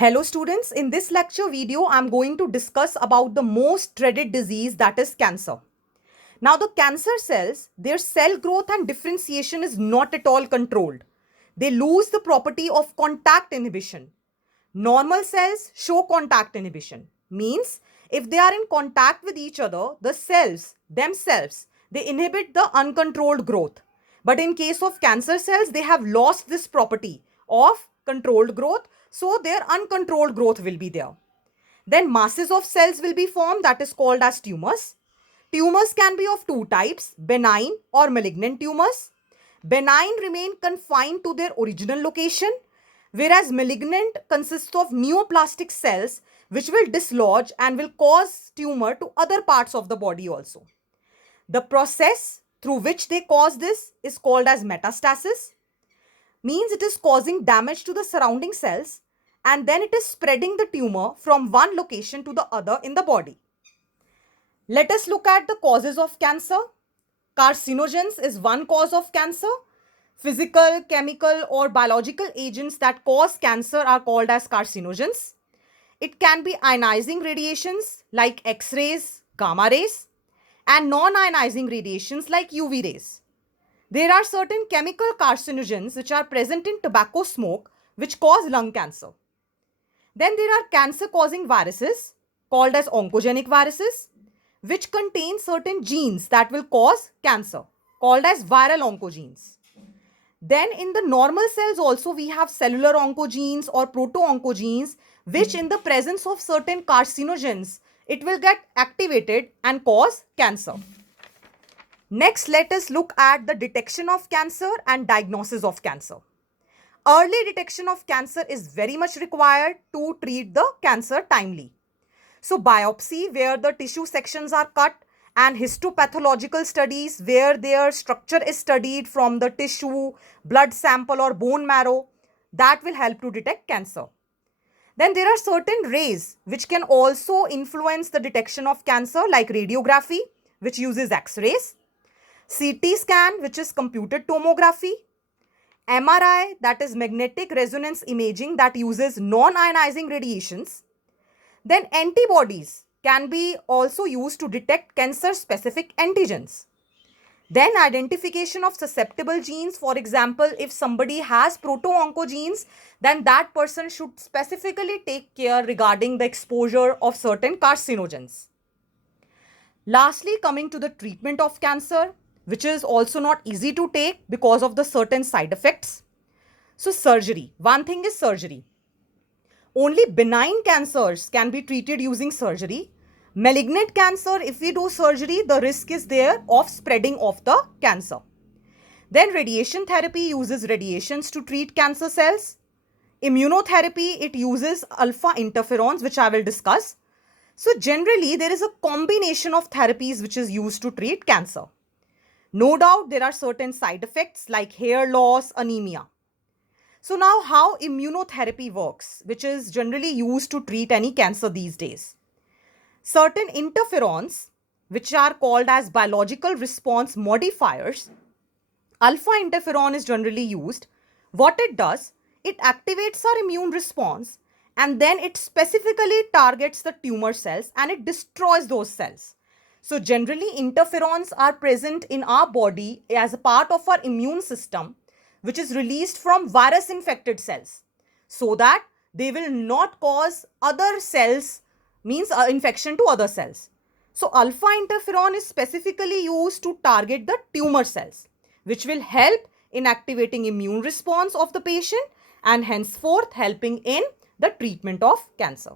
Hello students, in this lecture video, I'm going to discuss about the most dreaded disease, that is cancer. Now the cancer cells, their cell growth and differentiation is not at all controlled. They lose the property of contact inhibition. Normal cells show contact inhibition. Means if they are in contact with each other, the cells themselves, they inhibit the uncontrolled growth. But in case of cancer cells, they have lost this property of controlled growth. So their uncontrolled growth will be there. Then masses of cells will be formed, that is called as tumors. Tumors can be of two types, benign or malignant tumors. Benign remain confined to their original location, whereas malignant consists of neoplastic cells which will dislodge and will cause tumor to other parts of the body also. The process through which they cause this is called as metastasis. Means it is causing damage to the surrounding cells and then it is spreading the tumor from one location to the other in the body. Let us look at the causes of cancer. Carcinogens is one cause of cancer. Physical, chemical or biological agents that cause cancer are called as carcinogens. It can be ionizing radiations like X-rays, gamma rays, and non-ionizing radiations like UV rays. There are certain chemical carcinogens which are present in tobacco smoke which cause lung cancer. Then there are cancer-causing viruses called as oncogenic viruses which contain certain genes that will cause cancer called as viral oncogenes. Then in the normal cells also we have cellular oncogenes or proto-oncogenes which in the presence of certain carcinogens it will get activated and cause cancer. Next, let us look at the detection of cancer and diagnosis of cancer. Early detection of cancer is very much required to treat the cancer timely. So biopsy where the tissue sections are cut and histopathological studies where their structure is studied from the tissue, blood sample or bone marrow, that will help to detect cancer. Then there are certain rays which can also influence the detection of cancer like radiography which uses X-rays, CT scan which is computed tomography, MRI that is magnetic resonance imaging that uses non-ionizing radiations. Then antibodies can be also used to detect cancer-specific antigens. Then identification of susceptible genes. For example, if somebody has proto-oncogenes, then that person should specifically take care regarding the exposure of certain carcinogens. Lastly, coming to the treatment of cancer, which is also not easy to take because of the certain side effects. So surgery, one thing is surgery. Only benign cancers can be treated using surgery. Malignant cancer, if we do surgery, the risk is there of spreading of the cancer. Then radiation therapy uses radiations to treat cancer cells. Immunotherapy, it uses alpha interferons, which I will discuss. So generally, there is a combination of therapies which is used to treat cancer. No doubt there are certain side effects like hair loss, anemia. So now how immunotherapy works, which is generally used to treat any cancer these days. Certain interferons, which are called as biological response modifiers, alpha interferon is generally used. What it does, it activates our immune response and then it specifically targets the tumor cells and it destroys those cells. So generally interferons are present in our body as a part of our immune system which is released from virus infected cells so that they will not cause other cells, means infection to other cells. So alpha interferon is specifically used to target the tumor cells which will help in activating immune response of the patient and henceforth helping in the treatment of cancer.